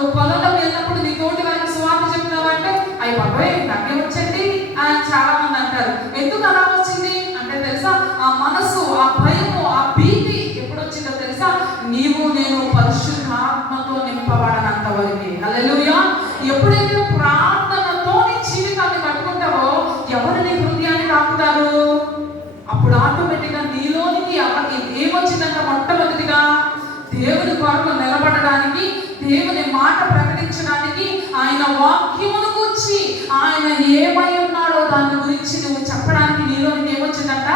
నువ్వు పొలంలో వెళ్ళినప్పుడు నీ తోటి వారికి సువార్త చెప్తున్నావంటే అయ్యి బాబాయ్ నాకే వచ్చండి అని చాలా మంది అంటారు. ఎందుకు అలా వచ్చింది అంటే తెలుసా, ఆ మనసు, ఆ భయము, ఆ భీతి ఎప్పుడు వచ్చిందో తెలుసా, నీవు నేను పరిశుద్ధాత్మతో నింపబడనంత వరకే. హల్లెలూయా. ఎప్పుడైతే ప్రార్థనతో నీ జీవితాన్ని కట్టుకుంటావో ఎవరు నీ హృదయాన్ని తాకుతారు? అప్పుడు ఆటోమేటిక్గా నీలోనికి ఏమొచ్చిందంట, మొట్టమొదటిగా దేవుని కొరకు నిలబడడానికి, దేవుని మాట ప్రకటించడానికి, ఆయన వాక్యమును గురించి ఆయన ఏమై ఉన్నాడో దాని గురించి నువ్వు చెప్పడానికి నీలోనికి ఏమొచ్చిందంట,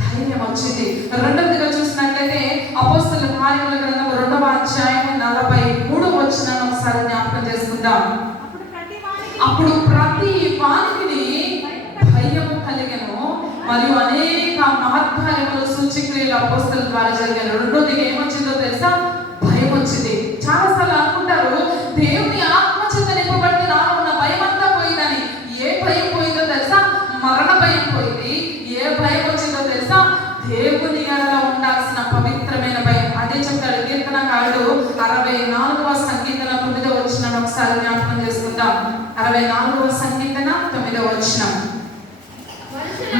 ధైర్యం వచ్చింది. రెండవదిగా చూసినట్లయితే అపోస్తలుల కార్యముల గ్రంథం 2వ అధ్యాయం 43వ వచనాన్ని ఒకసారి జ్ఞాపకం చేసుకుందాం. అప్పుడు ప్రతి వానికి భయము కలిగెను మరియు అనేక మహత్కార్యములు సూచక్రియలు అపోస్తలుల ద్వారా జరిగాను. రెండోదిగా ఏమొచ్చిందో తెలుసా, భయం వచ్చింది. చాలాసార్లు అనుకుంటారు దేవుని ఆత్మ చేత నింపబడితే నాలో ఉన్న భయం అంతా పోయిందని. ఏ భయం పోయిందో తెలుసా, మరణ భయం పోయింది. ఏ భయం వచ్చిందో తెలుసా, దేవుని ఎడల ఉండాల్సిన పవిత్రమైన భయం. అదే చెప్తాడు కీర్తనకారుడు 64వ సంకీర్తన 9వ వచనం ఒకసారి జ్ఞాపకం చేసుకుందాం. 64వ సంకీర్తన 9వ వచనం.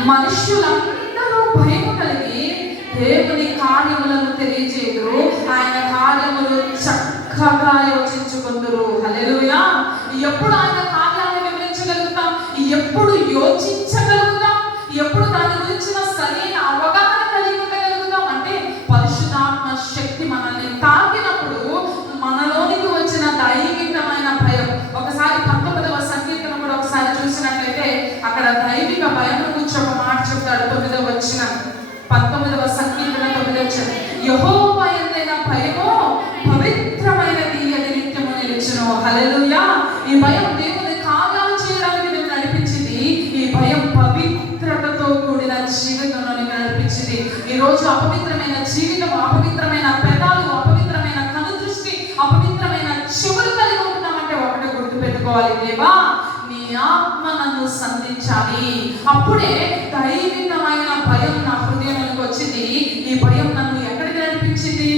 మనుష్యులందరూ భయం కలిగి దేవుని కార్యములను తెలియజేయుదురు, ఆయన కార్యములు చక్కగా యోచించుకుందురు. హల్లెలూయా. ఎప్పుడు ఆయన కార్యాలను వివరించగలుగుతాం, ఎప్పుడు యోచించగలుగుతాం, ఎప్పుడు దాని గురించిన సరైన అవగాహన కలిగి ఉండగలుగుతాం అంటే పరిశుద్ధాత్మ శక్తి మనల్ని తాకినప్పుడు మనలోనికి వచ్చిన దైవికమైన భయం. ఒకసారి 19వ సంకీర్తన కూడా ఒకసారి చూసినట్లయితే అక్కడ దైవిక భయం గురించి ఒక మాట చెప్తాడు. 9వ వచనం, 19వ సంకీర్తన 9వ వచనం. యెహోవా యందైన భయము పవిత్రమైనది, అది నిత్యము నిలుచును. హల్లెలూయా. ఈ భయం దేవుని కార్యాలు చేయడానికి నేను నడిపించింది. ఈ భయం పవిత్రతతో కూడిన జీవితంలో నేను నడిపించింది. ఈ రోజు అపవిత్రమైన జీవితం, అపవిత్రమైన పెదాలు, అపవిత్రమైన కనుదృష్టి, అపవిత్రమైన చెవులు కలిగి ఉంటున్నామంటే ఒకటే గుర్తు పెట్టుకోవాలి, దేవా నీ ఆత్మ నన్ను సంధించాలి. అప్పుడే దైవికమైన భయం నా హృదయంలోకి వచ్చింది. ఈ భయం నన్ను ఎక్కడికి నడిపించింది,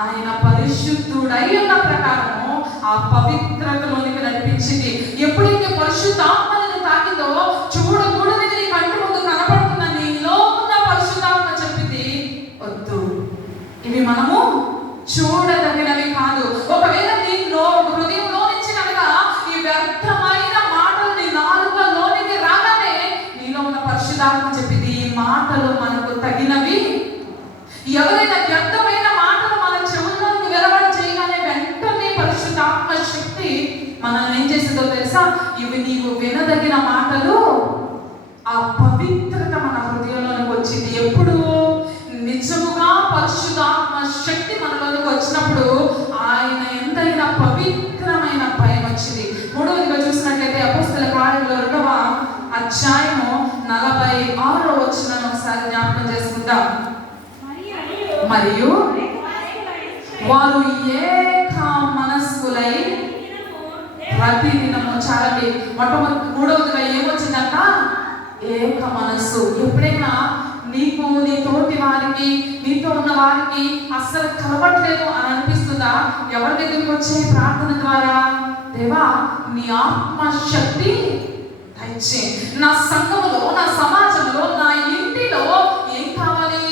ఆయన పరిశుద్ధుడై ఉన్న ప్రకారము ఆ పవిత్రతలోనికి నడిపించింది. ఎప్పుడైతే పరిశుద్ధాత్మను తాకిందో చూడకూడదని నీ కంటి ముందు కనపడుతున్న నీలో ఉన్న పరిశుద్ధాత్మ చెప్పింది వద్దు, ఇవి మనము చూడదగినవి కాదు. ఒకవేళ నీ హృదయంలో నుంచి కనుక ఈ వ్యర్థమైన మాటలు నీ నాలుకలోనికి రాగానే నీలో ఉన్న పరిశుద్ధాత్మ చెప్పింది ఈ మాటలు మనకు తగినవి. ఎవరైనా వ్యర్థమైన మాటలు మన చెవుల్లోకి వెలువడ చేయగానే వెంటనే పరిశుద్ధాత్మ శక్తి మనల్ని ఏం చేసిందో తెలుసా, ఇవి నీవు వినదగిన మాటలు. ఆ పవిత్రత మన హృదయంలోనికి వచ్చింది. ఎప్పుడు నిజముగా పరిశుద్ధాత్మ శక్తి మనలోనికి వచ్చినప్పుడు ఆయన ఎంతైనా పవిత్రమైన భయం వచ్చింది. మూడవదిగా చూసినట్లయితే అపోస్తలుల కార్యములు 2వ అధ్యాయము 46వ వచనాన్ని ఒకసారి జ్ఞాపకం చేసుకుందాం. మరియు వారు ఏక మనస్కులై ప్రతి దినము చాలండి. మొట్టమొదటి మూడవదిగా ఏమొచ్చిందంట, ఏక మనస్సు. ఎప్పుడైనా నీకు నీ తోటి వారికి, నీతో ఉన్న వారికి అస్సలు కలవట్లేదు అని అనిపిస్తుందా? ఎవరి దగ్గరికి వచ్చే ప్రార్థన ద్వారా, దేవా నీ ఆత్మ శక్తి దయచే. నా సంఘములో, నా సమాజంలో, నా ఇంటిలో ఏం కావాలి?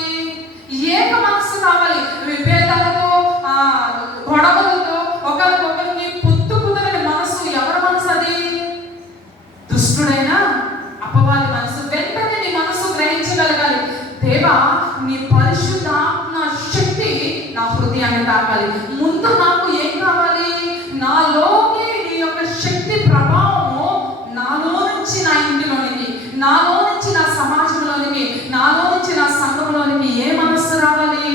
ఏక మనస్సు కావాలి. విభేదాలతో, గొడవలతో, ఒకరికొకరికి పొత్తు కుదరని మనసు ఎవరి మనసు? అది దుష్టుడైన అపవాది మనసు. వెంటనే నీ మనసు గ్రహించగలగాలి, దేవా నీ పరిశుద్ధాత్మ శక్తి నా హృదయాన్ని తాకాలి. ముందు నాకు ఏం కావాలి? నాలోకి నీ యొక్క శక్తి ప్రభావము నాలో నుంచి నా ఇంటిలోనికి, నాలో నుంచి నా సమాజంలోనికి, నాలో నుంచి నా సంఘంలోనికి ఏ మనస్సు రావాలి?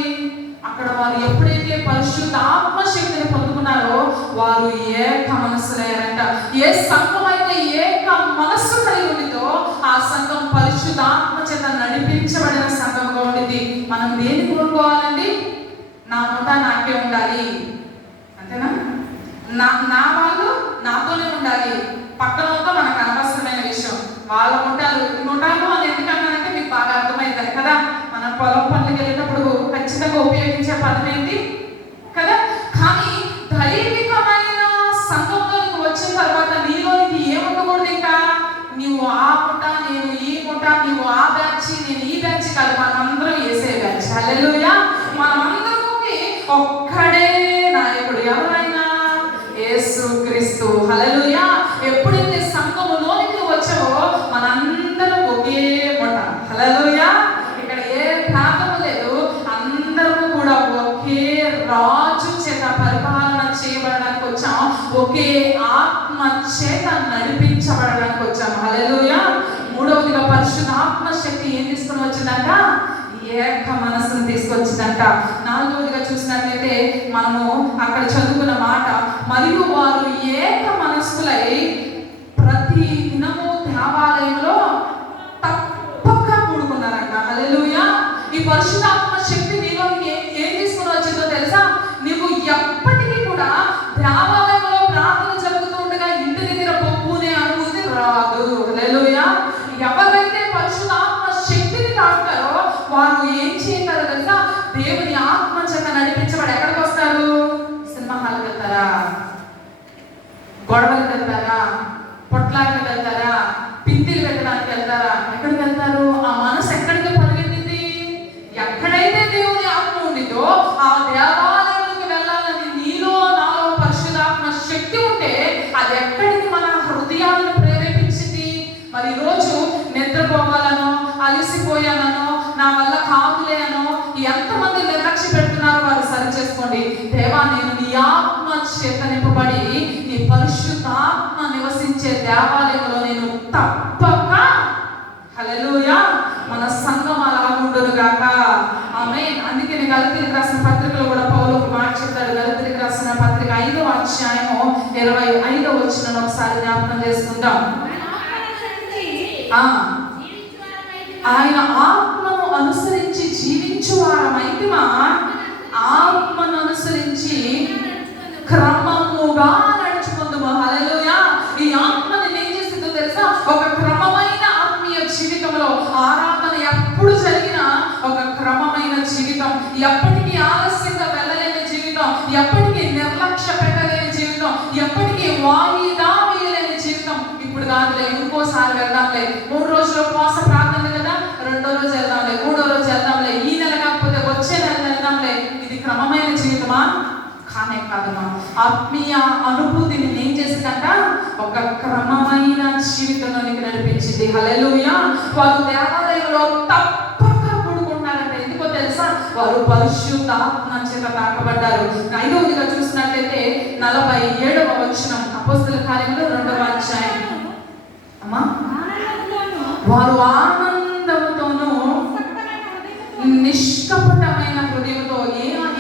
అక్కడ వారు ఎప్పుడైతే పరిశుద్ధాత్మ శక్తిని పొందుకున్నారో వారు ఏక మనస్సులయ్యారంట. ఏ సంఘం అయితే ఏక మనస్సు కలిగి ఉండితో ఆ సంఘం పరిశుద్ధాత్మ చేత నడిపించబడిన సంఘంగా ఉండింది. మనం దేన్ని కోరుకోవాలండి? నా ముఠ నాకే ఉండాలి, అంతేనా? నా వాళ్ళు నాతోనే ఉండాలి. పక్కనతో మనకు అనవసరమైన విషయం. వాళ్ళ ముఠాలు అని ఎందుకంటే మీకు బాగా అర్థమైంది కదా. మనం పొలం పనులకు వెళ్ళేటప్పుడు ఖచ్చితంగా ఉపయోగించే పదం ఏంటి కదా? కానీ దైవికమైన ఎవరైనా యేసుక్రీస్తు. హల్లెలూయా. ఎప్పుడైతే సంఘములోనికి వచ్చావో మనందరం ఒకే మొట. హల్లెలూయా. ఇక్కడ ఏ ప్రాంతము లేదు, అందరము కూడా ఒకే రాజు చేత పరిపాలన చేయబడడానికి వచ్చాం, ఒకే ఆత్మ చేత నడిపించబడడానికి వచ్చాం. హల్లెలూయా. మూడవదిగా పరిశుద్ధాత్మ శక్తి ఏం తీసుకుని వచ్చిందంట? ఏక మనస్సును తీసుకొచ్చిందంట. నాలుగవదిగా చూసినట్లయితే మనము అక్కడ చదువుకున్న మాట, మరియు వారు ఏక మనస్సులై ప్రతి దినము దేవాలయంలో తప్పక కూడుకున్నారంట. హల్లెలూయా. ఈ పరిశుద్ధాత్మ శక్తి నీలో ఏం తీసుకుని వచ్చిందో తెలుసా? నీవు ఎప్పటికీ కూడా దేవాలయంలో ప్రార్థన జరుగుతూ ఉండగా ఇంటి దగ్గర పప్పునే అనుభూతి రాదు. హల్లెలూయా. ఎవరైతే పరిశుద్ధాత్మ శక్తిని తాకుతారో వారు ఏం చేయగలరు తెలుసా? దేవుని ఆత్మ చేత నడిపించబడి ఎక్కడికి వస్తారు? సినిమా హాల్కి వెళ్తారా? గొడవలకు వెళ్తారా? పొట్లాలకు వెళ్తారా? పింతిలు పెట్టడానికి వెళ్తారా? ఎక్కడికి వెళ్తారు? ఆ మనసు ఎక్కడికి పరిగెత్తింది? ఎక్కడైతే దేవుని ఆత్మ ఉండిందో ఆ దేవాలయానికి వెళ్ళాలని నీలో నాలో పరిశుద్ధాత్మ శక్తి ఉంటే అది ఎక్కడికి మన హృదయాలను ప్రేరేపించింది? మరి ఈరోజు నిద్రపోవాలనో, అలిసిపోయానో, నా వల్ల కాదులే అనో ఎంతమంది నిర్లక్ష్య పెడుతున్నారో వారు సరి చేసుకోండి. దేవా, నేను నీ ఆత్మ చేత నింపబడి నీ పరిశుద్ధాత్మ నివసించే దేవాలయంలో నేను తప్పక, హల్లెలూయా, మన సంఘం అలా ఉండును గాక. ఆమేన్. అందుకే నేను గలతీయులకు రాసిన పత్రికలో కూడా పౌలు ఒక మాట చెప్తాడు. గలతీయులకు రాసిన పత్రిక 5వ అధ్యాయము 25వ వచనం ఒకసారి జ్ఞాపకం చేసుకుందాం. ఆయన ఆత్మను అనుసరించి జీవించు వారమైతిమా, ఆత్మను అనుసరించి క్రమముగా నడుచుకుందాము. హల్లెలూయా. ఈ ఆత్మని ఏం చేస్తుందో తెలుసా? ఒక క్రమమైన ఆత్మీయ జీవితంలో ఆరాధన ఎప్పుడు జరిగినా ఒక క్రమమైన జీవితం, ఎప్పటికీ ఆలస్యంగా వెళ్ళలేని జీవితం, ఎప్పటికీ నిర్లక్ష్య పెట్టలేని జీవితం, ఎప్పటికీ వాయిదా వేయలేని జీవితం. ఇప్పుడు కాదులే, ఇంకోసారి వెళ్దాంలే, 3 రోజులు ఉపవాస ప్రార్థన కదా, 2వ రోజు వెళ్దాంలే, 3వ రోజు వెళ్దాంలే, ఈ నెల కాకపోతే వచ్చే నెల వెళ్దాంలే. ఇది క్రమమైన జీవితమా? కానే కాదమ్మా. ఆత్మీయ అనుభూతిని ఏం చేసిందంట? ఒక క్రమమైన జీవితంలోనికి నడిపించింది. హల్లెలూయా. వారు దేవాలయంలో తప్పక కూడుకుంటారంటే ఎందుకో తెలుసా? వారు పరిశుద్ధాత్మ చేత తాకబడ్డారు. 5వదిగా చూసినట్లయితే 47వ వచనం, అపోస్తలుల కార్యములు 2వ అధ్యాయం. అమ్మా, వారు ఆనందముతోనూ నిష్కపటమైన హృదయంతో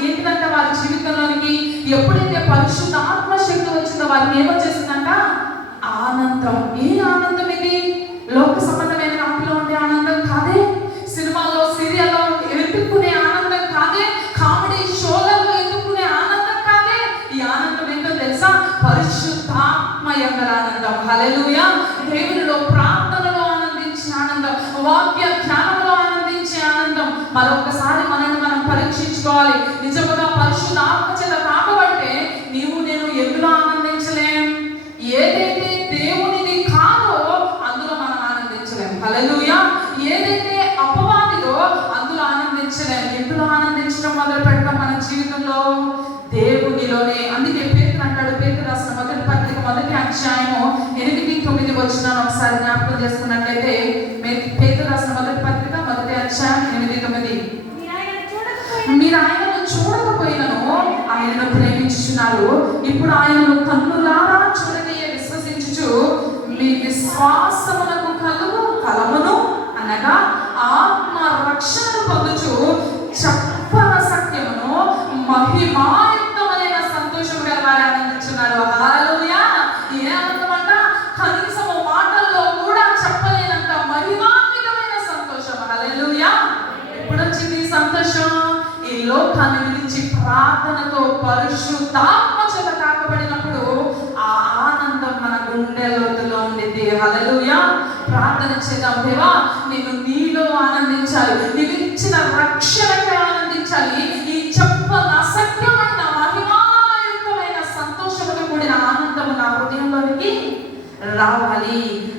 ఏంటంటే వారి జీవితంలోనికి ఎప్పుడైతే పరిశుద్ధాత్మ శక్తి వచ్చిందో వారికి ఏమొచ్చేసిందంట? ఆనందం. ఏ ఆనందం ఇది? లోక సంబంధమైన వాటిలో ఉండే ఆనందం కాదే, సినిమాల్లో సీరియల్లో ఎత్తుక్కునే ఆనందం కాదే, కామెడీ షోలలో ఎత్తుక్కునే ఆనందం కాదే. ఈ ఆనందం ఏంటో తెలుసా? పరిశుద్ధాత్మ యొక్క ఆనందం. హల్లెలూయా. దేవునిలో ప్రార్థనలో ఆనందించే ఆనందం, వాక్య ధ్యానంలో ఆనందించే ఆనందం. మరొకసారి మనల్ని మనం పరీక్షించుకోవాలి. నిజముగా పరిశుద్ధాత్మ చేత తాకబడితే నీవు నేను ఎందులో ఆనందించలేం? ఏదైతే దేవునిది కాదో అందులో మనం ఆనందించలేం. హల్లెలూయా. ఏదైతే అపవాదిదో అందులో ఆనందించలేం. ఎందులో ఆనందించడం మొదలు పెడతాం మన జీవితంలో? దేవునిలోనే. అందుకే పేతురు అంటాడు, పేతురు రాసిన మొదటి పత్రిక 1వ అధ్యాయము 8-9 వచనాలు ఒకసారి జ్ఞాపకం చేసుకున్నట్లయితే, పేతురు రాసిన మొదటి పత్రిక 1వ అధ్యాయం 8-9. మీరు ఆయనను చూడకపోయినను ఆయనను ప్రేమించుచున్నారు, ఇప్పుడు ఆయనను కన్నులారా చూడకయే విశ్వసించుచు మీ విశ్వాసమునకు కలుగు ఫలమును అనగా ఆత్మ రక్షణను పొందుచు చెప్పన సత్యమును మహిమాయుక్తమైన సంతోషం గలవారు ఆనందించున్నారు. హల్లెలూయా. ఏ ఆనందం అంట? కనీసము మాటల్లో కూడా చెప్పలేనంత మహిమాన్వితమైన సంతోషం. హల్లెలూయా. ఎప్పుడు వచ్చింది ఈ సంతోషం? ఈ లోకాన్ని విడిచి ప్రార్థనతో పరిశుద్ధాత్మ చేత తాకబడినప్పుడు ఆ ఆనందం మన గుండె లోతులో ఉండింది. హల్లెలూయా. ప్రార్థన చేద్దాం. దేవా, నేను నీలో ఆనందించాలి, నీవు ఇచ్చిన రక్షణగా ఆనందించాలి, ఈ చెప్పన అసఖ్యమైన మహిమాయుక్తమైన సంతోషంతో కూడిన ఆనందము నా హృదయంలోనికి రావాలి.